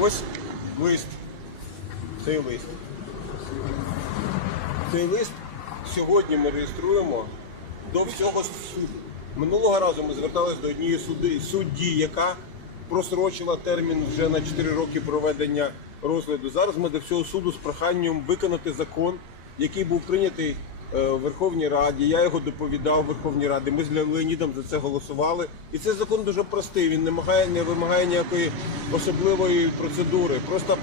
ось лист. Цей лист. Цей лист сьогодні ми реєструємо до всього суду. Минулого разу ми зверталися до однієї суди, судді, яка просрочила термін вже на 4 роки проведення розгляду. Зараз ми до всього суду з проханням виконати закон, який був прийнятий в Верховній Раді. Я його доповідав в Верховній Раді. Ми з Леонідом за це голосували. І цей закон дуже простий. Він не вимагає, не вимагає ніякої особливої процедури. Просто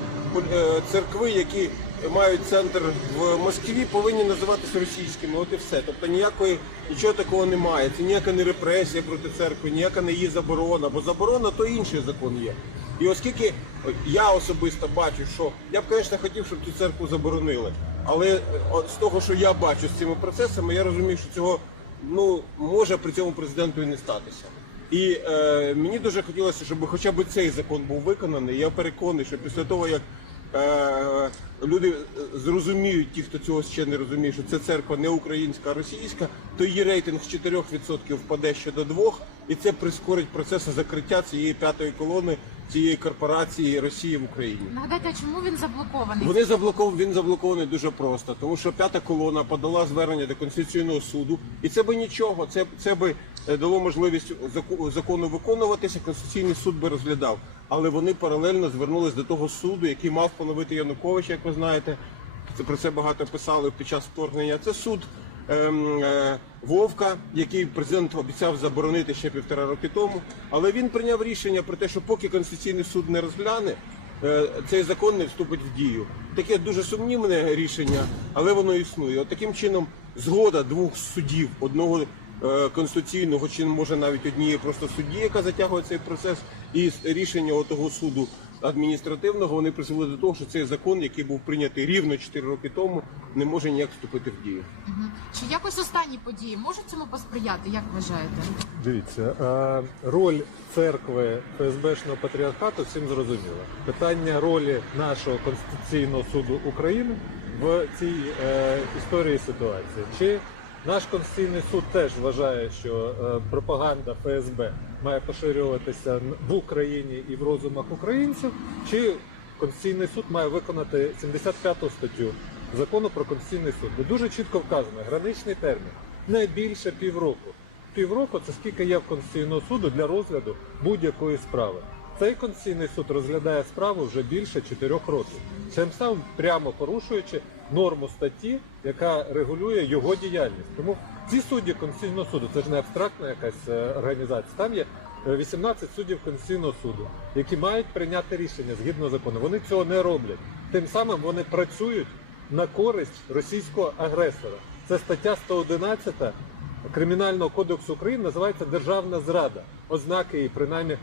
е, церкви, які мають центр в Москві, повинні називатися російськими. От і все. Тобто ніякої нічого такого немає. Це ніяка не репресія проти церкви, ніяка не її заборона. Бо заборона то інший закон є. І оскільки я особисто бачу, що я б, звісно, хотів, щоб цю церкву заборонили. Але е, з того, що я бачу з цими процесами, я розумію, що цього ну може при цьому президенту і не статися. І е, мені дуже хотілося, щоб хоча б цей закон був виконаний. Я переконаний, що після того, як е, люди зрозуміють, ті, хто цього ще не розуміє, що це церква не українська, а російська, то її рейтинг з 4% впаде ще до 2%, і це прискорить процес закриття цієї п'ятої колони, цієї корпорації Росії в Україні. Нагадайте, а чому він заблокований? Вони заблоков... він заблокований дуже просто, тому що п'ята колона подала звернення до конституційного суду, і це би нічого. Це це би е, дало можливість закону виконуватися. Конституційний суд би розглядав. Але вони паралельно звернулись до того суду, який мав поновити Януковича, як ви знаєте. Це про це багато писали під час вторгнення. Це суд Вовка, який президент обіцяв заборонити ще півтора роки тому. Але він прийняв рішення про те, що поки конституційний суд не розгляне, е, цей закон не вступить в дію. Таке дуже сумнівне рішення, але воно існує. От таким чином, згода двох судів, одного е, конституційного, чи може навіть однієї просто судді, яка затягує цей процес, і рішення того суду адміністративного, вони призвели до того, що цей закон, який був прийнятий рівно 4 роки тому, не може ніяк вступити в дію. Чи якось останні події можуть цьому посприяти? Як вважаєте? Дивіться, е, роль церкви ФСБшного патріархату всім зрозуміла. Питання ролі нашого конституційного суду України в цій е, історії ситуації. Чи наш конституційний суд теж вважає, що е, пропаганда ФСБ має поширюватися в Україні і в розумах українців, чи Конституційний суд має виконати 75 статтю закону про Конституційний суд, де дуже чітко вказано граничний термін не більше півроку. Півроку це скільки є в Конституційного суду для розгляду будь-якої справи. Цей Конституційний суд розглядає справу вже більше 4 років, цим самим прямо порушуючи норму статті, яка регулює його діяльність. Тому ці судді Конституційного суду це ж не абстрактна якась е, організація. Там є е, 18 суддів Конституційного суду, які мають прийняти рішення згідно закону. Вони цього не роблять. Тим самим вони працюють на користь російського агресора. Це стаття 111 Кримінального кодексу України називається державна зрада. Ознаки її принаймні е,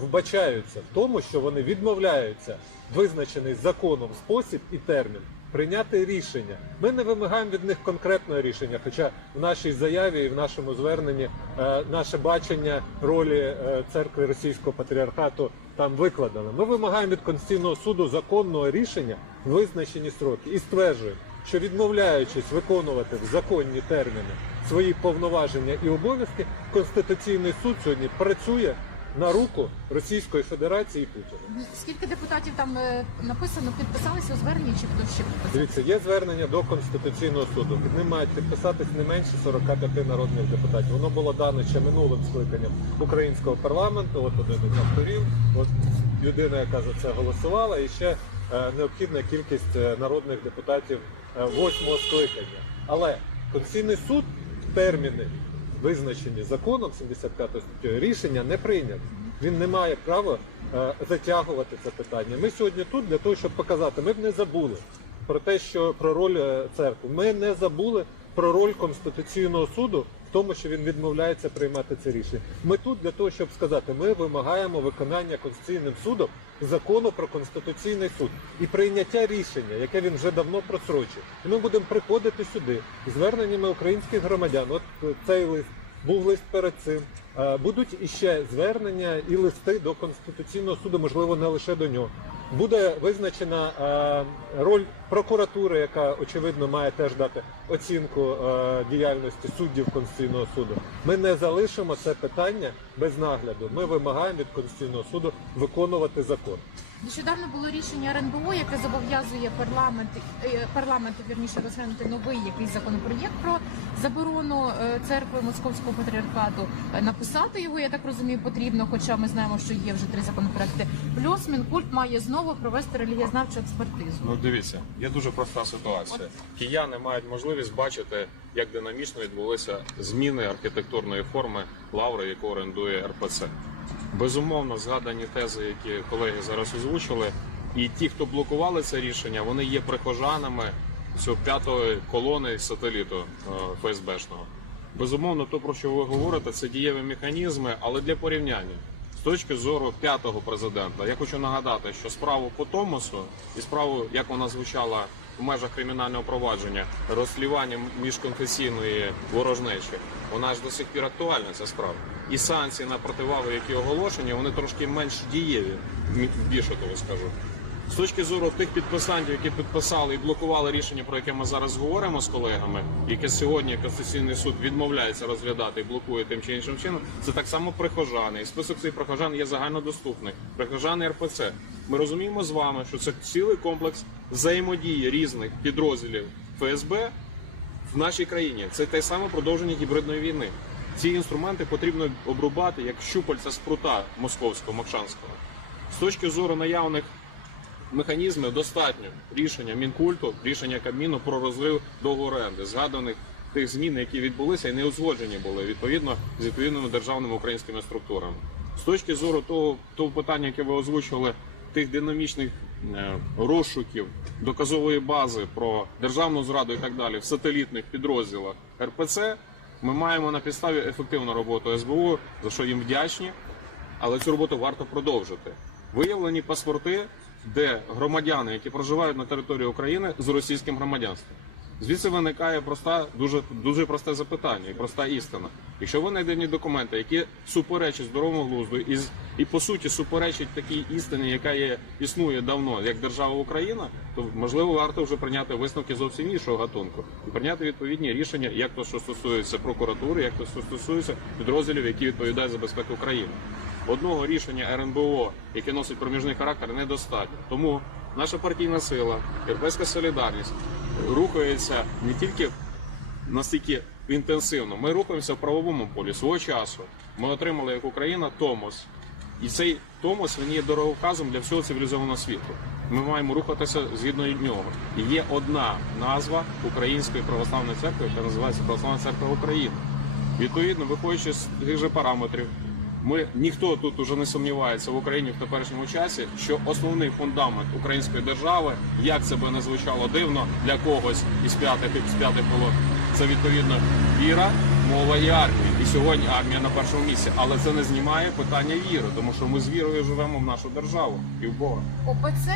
вбачаються в тому, що вони відмовляються визначений законом спосіб і термін прийняти рішення. Ми не вимагаємо від них конкретного рішення, хоча в нашій заяві і в нашому зверненні е, наше бачення ролі е, церкви російського патріархату там викладено. Ми вимагаємо від Конституційного суду законного рішення визначені строки і стверджуємо, що відмовляючись виконувати в законні терміни свої повноваження і обов'язки, Конституційний суд сьогодні працює на руку Російської Федерації і Путіна. Скільки депутатів там е, написано, підписалися у зверненні, чи хто ще підписав? Дивіться, є звернення до Конституційного суду. Під ним мають підписатись не менше 45 народних депутатів. Воно було дано ще минулим скликанням українського парламенту. От один із авторів, от людина, яка за це голосувала, і ще е, необхідна кількість е, народних депутатів е, восьмого скликання. Але Конституційний суд в терміни, визначені законом 75 статтею, рішення не прийнято. Він не має права е, затягувати це питання. Ми сьогодні тут для того, щоб показати, ми б не забули про те, що про роль е, церкви. Ми не забули про роль Конституційного суду тому, що він відмовляється приймати це рішення. Ми тут для того, щоб сказати, ми вимагаємо виконання Конституційним судом закону про Конституційний суд і прийняття рішення, яке він вже давно просрочив. І ми будемо приходити сюди зверненнями українських громадян. От е, цей лист був лист перед цим. Е, Будуть іще звернення і листи до Конституційного суду, можливо, не лише до нього. Буде визначена е, роль прокуратури, яка очевидно має теж дати оцінку е, діяльності суддів Конституційного суду. Ми не залишимо це питання без нагляду. Ми вимагаємо від Конституційного суду виконувати закон. Нещодавно було рішення РНБО, яке зобов'язує парламент е, парламенту вірніше розглянути новий якийсь законопроєкт про заборону е, церкви московського патріархату. Е, Написати його, я так розумію, потрібно, хоча ми знаємо, що є вже три законопроекти. Плюс Мінкульт має знову провести релігієзнавчу експертизу. Ну дивіться, є дуже проста ситуація. Кияни мають можливість бачити, як динамічно відбулися зміни архітектурної форми лаври, яку орендує РПЦ. Безумовно, згадані тези, які колеги зараз озвучили, і ті, хто блокували це рішення, вони є прихожанами цього п'ятої колони сателіту е, ФСБшного. Безумовно, то про що ви говорите, це дієві механізми, але для порівняння. З точки зору п'ятого президента, я хочу нагадати, що справу по Томасу і справу, як вона звучала в межах кримінального провадження, розслівання міжконфесійної ворожнечі, вона ж до сих пір актуальна ця справа. І санкції на противагу, які оголошені, вони трошки менш дієві, більше того скажу. З точки зору тих підписантів, які підписали і блокували рішення, про яке ми зараз говоримо з колегами, яке сьогодні Конституційний суд відмовляється розглядати і блокує тим чи іншим чином, це так само прихожани. І список цих прихожан є загальнодоступний. Прихожани РПЦ. Ми розуміємо з вами, що це цілий комплекс взаємодії різних підрозділів ФСБ в нашій країні. Це те саме продовження гібридної війни. Ці інструменти потрібно обрубати як щупальця спрута московського мокшанського. З точки зору наявних механізмів достатньо рішення мінкульту, рішення Кабміну про розрив договору оренди, згаданих тих змін, які відбулися і не узгоджені були відповідно з відповідними державними українськими структурами. З точки зору того, того питання, яке ви озвучували, тих динамічних е, розшуків, доказової бази про державну зраду і так далі в сателітних підрозділах РПЦ, ми маємо на підставі ефективну роботу СБУ, за що їм вдячні але цю роботу варто продовжити. Виявлені паспорти, де громадяни, які проживають на території України з російським громадянством. Звідси виникає проста, дуже дуже просте запитання і проста істина. Якщо ви знайдені документи, які суперечать здоровому глузду і, і по суті суперечать такій істині, яка є існує давно, як держава Україна, то можливо варто вже прийняти висновки зовсім іншого гатунку і прийняти відповідні рішення, як то що стосується прокуратури, як то що стосується підрозділів, які відповідають за безпеку країни одного рішення РНБО, яке носить проміжний характер, недостатньо. Тому наша партійна сила, Європейська солідарність рухається не тільки настільки інтенсивно, ми рухаємося в правовому полі свого часу. Ми отримали як Україна Томос. І цей Томос він є дороговказом для всього цивілізованого світу. Ми маємо рухатися згідно нього. І є одна назва Української православної церкви, яка називається Православна церква України. Відповідно, виходячи з тих же параметрів, ми ніхто тут уже не сумнівається в Україні в теперішньому часі, що основний фундамент української держави, як це би не звучало дивно для когось із п'ятих і з п'ятих колон, це відповідно віра, мова і армія. І сьогодні армія на першому місці, але це не знімає питання віри, тому що ми з вірою живемо в нашу державу і в Бога. ОПЦ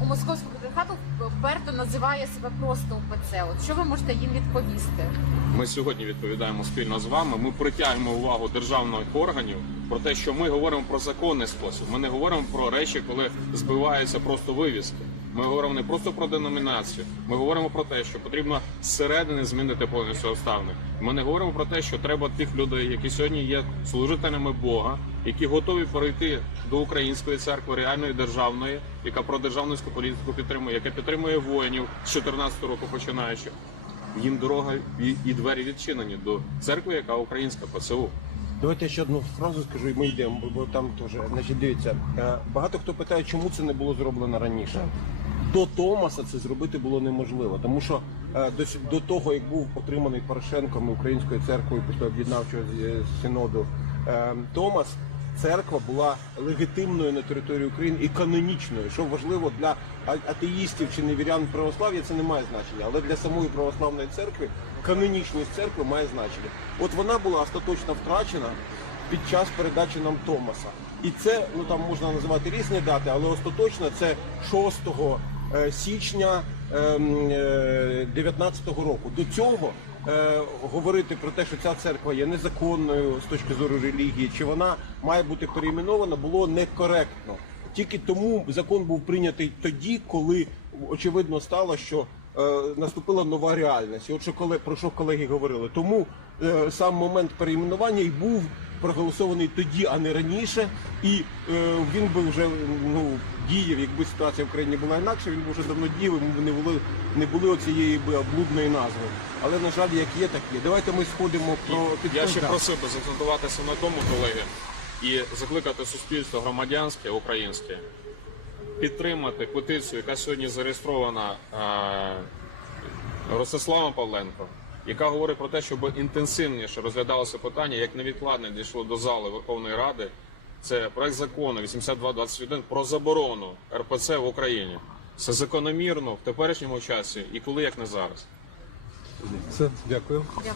у, у московського патріархату вперто називає себе просто ОПЦ. От що ви можете їм відповісти? Ми сьогодні відповідаємо спільно з вами. Ми притягуємо увагу державних органів про те, що ми говоримо про законний спосіб. Ми не говоримо про речі, коли збиваються просто вивіски. Ми говоримо не просто про деномінацію. Ми говоримо про те, що потрібно зсередини змінити повністю обставини. Ми не говоримо про те, що треба тих людей, які сьогодні є служителями Бога, які готові перейти до української церкви, реальної державної, яка про державницьку політику підтримує, яка підтримує воїнів з 14 року починаючи їм дорога і, двері відчинені до церкви, яка українська ПЦУ. Давайте ще одну фразу скажу, і ми йдемо, бо, там теж. Значить, дивіться, е, багато хто питає, чому це не було зроблено раніше. До Томаса це зробити було неможливо, тому що е, до, того, як був отриманий Порошенком українською церквою після об'єднавчого з синоду е, Томас, церква була легітимною на території України і канонічною, що важливо для атеїстів чи невірян православ'я, це не має значення, але для самої православної церкви канонічність церкви має значення. От вона була остаточно втрачена під час передачі нам Томаса. І це ну там можна називати різні дати, але остаточно це 6 е, січня ем, е, 19-го року. До цього е, говорити про те, що ця церква є незаконною з точки зору релігії, чи вона має бути перейменована, було некоректно. Тільки тому закон був прийнятий тоді, коли очевидно стало, що е, наступила нова реальність. І от що коли про що колеги говорили, тому сам момент перейменування і був проголосований тоді, а не раніше, і е, він би вже ну діяв, якби ситуація в країні була інакше, він би вже давно діяв, б не було не були оцієї би облудної назви. Але на жаль, як є, так є. Давайте ми сходимо про Я ще просив би закцентуватися на тому, колеги, і закликати суспільство громадянське, українське, підтримати петицію, яка сьогодні зареєстрована е, Ростиславом Павленко, яка говорить про те, щоб інтенсивніше розглядалося питання, як невідкладне дійшло до зали Верховної Ради. Це проект закону 8221 про заборону РПЦ в Україні. Це закономірно в теперішньому часі і коли як не зараз. Все, дякую. Дякую.